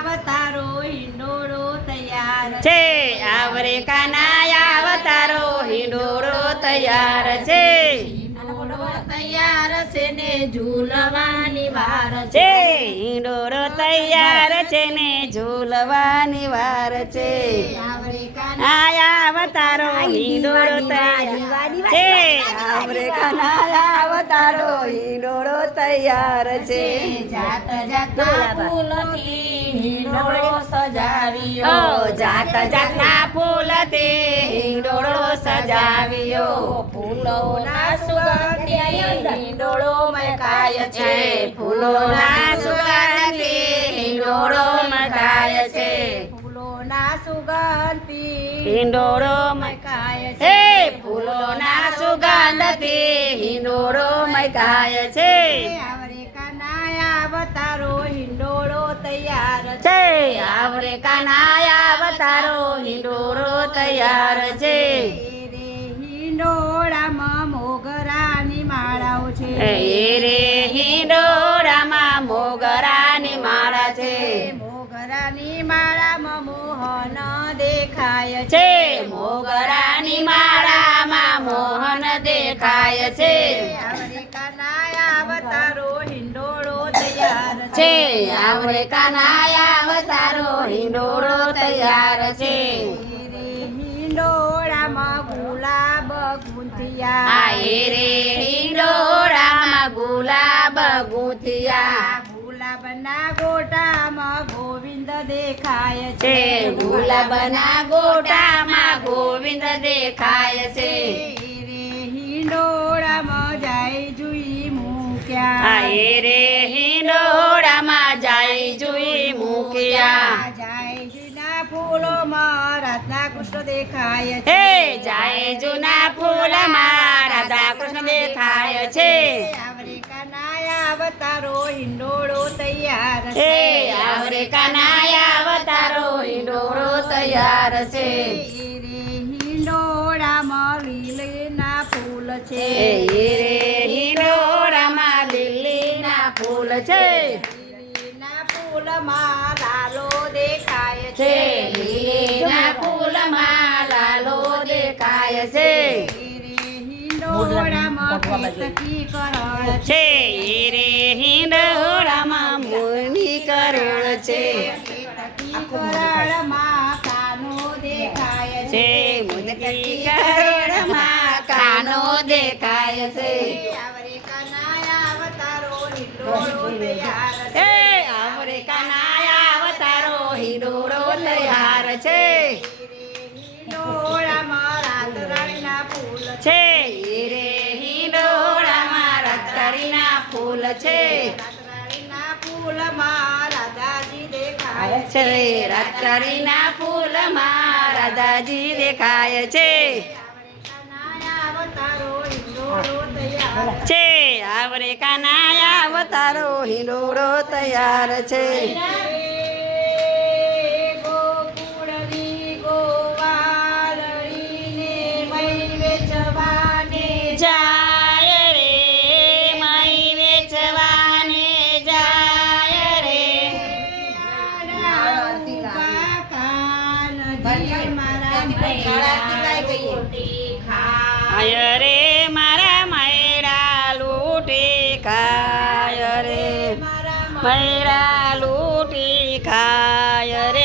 અવતારો હિંડોળો તૈયાર છે આવરે કાનાયા અવતારો હિંડોળો તૈયાર છે હિંડોળો તૈયાર છે ને ઝૂલવાની વાર છે હિંડોળો તૈયાર છે ને ઝૂલવાની વાર છે આવરે આયા અવતારો હિંડોળો તૈયાર છે આવરે કાનાયા અવતારો હિંડોળો તૈયાર છે જાત જાતના ફૂલથી હિંડોળો સજાવ્યો જાત જાતના ફૂલથી હિંડોળો સજાવ્યો ફૂલોના સુગંધથી હિંડોળો મહેકાય છે ફૂલોના સુગંધથી હિંડોળો મહેકાય છે ફૂલોના સુગંધથી હિંડોળો મહેકાય હે છે ફૂલોના સુગંધથી હિંડોળો મહેકાય છે આવરે કાનાયા અવતારો હિંડોળો તૈયાર છે આવરે કાનાયા અવતારો હિંડોળો તૈયાર છે રે હિંડોળામાં મોગરાની માળાઓ છે રે હિંડોળામાં મોગરાની માળા છે મોગરાની માળામાં મોહન દેખાય છે મોગરાની માળામાં મોહન દેખાય છે આવરે કાનાયા અવતારો હિંડોળો તૈયાર છે આવરે કાનાયા અવતારો હિંડોળો તૈયાર છે રે હિંડોળામાં ગુલાબ ગુંથિયા રે હિંડોળામાં ગુલાબ ગુંથિયા ગુલાબના ગોટામાં ગોવિંદ દેખાય છે છે ગુલાબના ગોટામાં ગોવિંદ દેખાય છે રે હિંડોળામાં જાય જુઈ મૂક્યા રે હિંડોળામાં જાય જોઈ મૂક્યા જાય જુના ફૂલોમાં રાધા કૃષ્ણ દેખાય છે હે જાય જૂના ફૂલમાં રાધા કૃષ્ણ દેખાય છે આવરે કાનાયા અવતારો હિંડોળો તૈયાર હે આવરે કાનાયા અવતારો હિંડોળો તૈયાર છે રે હિંડોળામાં લીલીના ફૂલ છે રે હિંડોળામાં લીલીના ફૂલ છે લીલીના ફૂલમાં લાલો દેખાય છે છે લીલીના ફૂલમાં લાલો દેખાય છે રે હિંડોળામાં કેતકી કરણ છે રે હિંડોળામાં મોરની કરણ છે કેતકી કરણમાં કાનો દેખાય છે મોરની કરણમાં કાનો દેખાય છે આવરે કાનાયા અવતારો હિંડોળો તૈયાર છે એ આવરે કાનાયા અવતારો હિંડોળો તૈયાર છે હિંડોળામાં રાતરાણીના ફૂલ છે રે હિંડોળામાં રાતરાણીના ફૂલ છે રાતરાણીના ફૂલમાં રાધાજી દેખાય છે રાતરાણીના ફૂલમાં રાધાજી દેખાય છે કાનાયા અવતારો હિંડોળો તૈયાર છે આવરે કાનાયા અવતારો હિંડોળો તૈયાર છે ગોકુળની ગોવાળીને મય વેચવાને જાય રે મય વેચવાને જાય રે આય રે મારા મયરા લૂટી ખાય રે મયરા લૂટી ખાય રે